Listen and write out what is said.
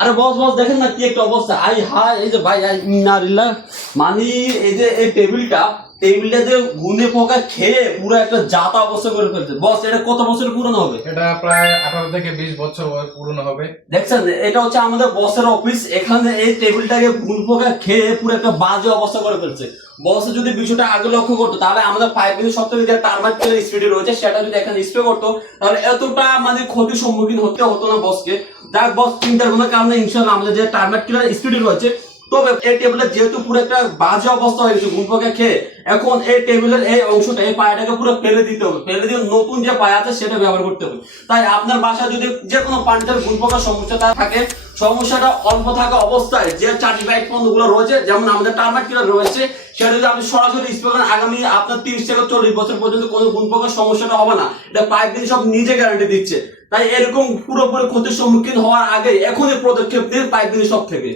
আরে বস বস দেখেন না কি একটা অবস্থা, আই হাই এই যে ভাই আই ইন্নারিল্লাহ, মানে এই যে এই টেবিলটা যে ঘুনে পোকা খেয়ে পুরো একটা জাতা অবস্থা করে ফেলছে। বস এটা কত বছর পুরনো হবে? এটা প্রায় 18 থেকে 20 বছর পুরনো হবে। দেখছেন, এটা হচ্ছে আমাদের বসের অফিস, এখানে এই টেবিলটাকে ঘুন পোকা খেয়ে পুরো একটা বাজে অবস্থা করে ফেলছে। বস যদি বিষয়টা আগে লক্ষ্য করতো তাহলে আমাদের 5 মিনিট সপ্তাহে যে টার্মাইট স্পিডে রয়েছে সেটা যদি এখানে স্প্রে করতো তাহলে এতটা মানে ক্ষতির সম্মুখীন হতে হতো না বসকে। যাক বস, চিন্তার কোনো কারণে ইনশাল্লাহ আমাদের যে টার্মাইট কিলার স্পিডে রয়েছে, তবে এই টেবিলের যেহেতু পুরো একটা বাজে অবস্থা হয়ে গেছে ঘুন পোকা খেয়ে, এখন এই টেবিলের এই অংশটা এই পায়াটাকে পুরো ফেলে দিতে হবে, ফেলে দিয়ে নতুন যে পায়া আছে সেটা ব্যবহার করতে হবে। তাই আপনার বাসায় যদি যে কোনো পানিতে ঘুন পোকার সমস্যা থাকে, সমস্যাটা অল্প থাকা অবস্থায় যে সার্টিফাইড পণ্যগুলো রয়েছে যেমন আমাদের টার্মাইট কিলার রয়েছে, সেটা যদি আপনি সরাসরি স্প্রে করেন আগামী আপনার 30 থেকে 40 বছর পর্যন্ত কোনো ঘুন পোকার সমস্যাটা হবে না। এটা 5 দিন সব নিজে গ্যারান্টি দিচ্ছে। তাই এরকম পুরোপুরি ক্ষতির সম্মুখীন হওয়ার আগে এখনই পদক্ষেপ নিন 5 দিন সব থেকে।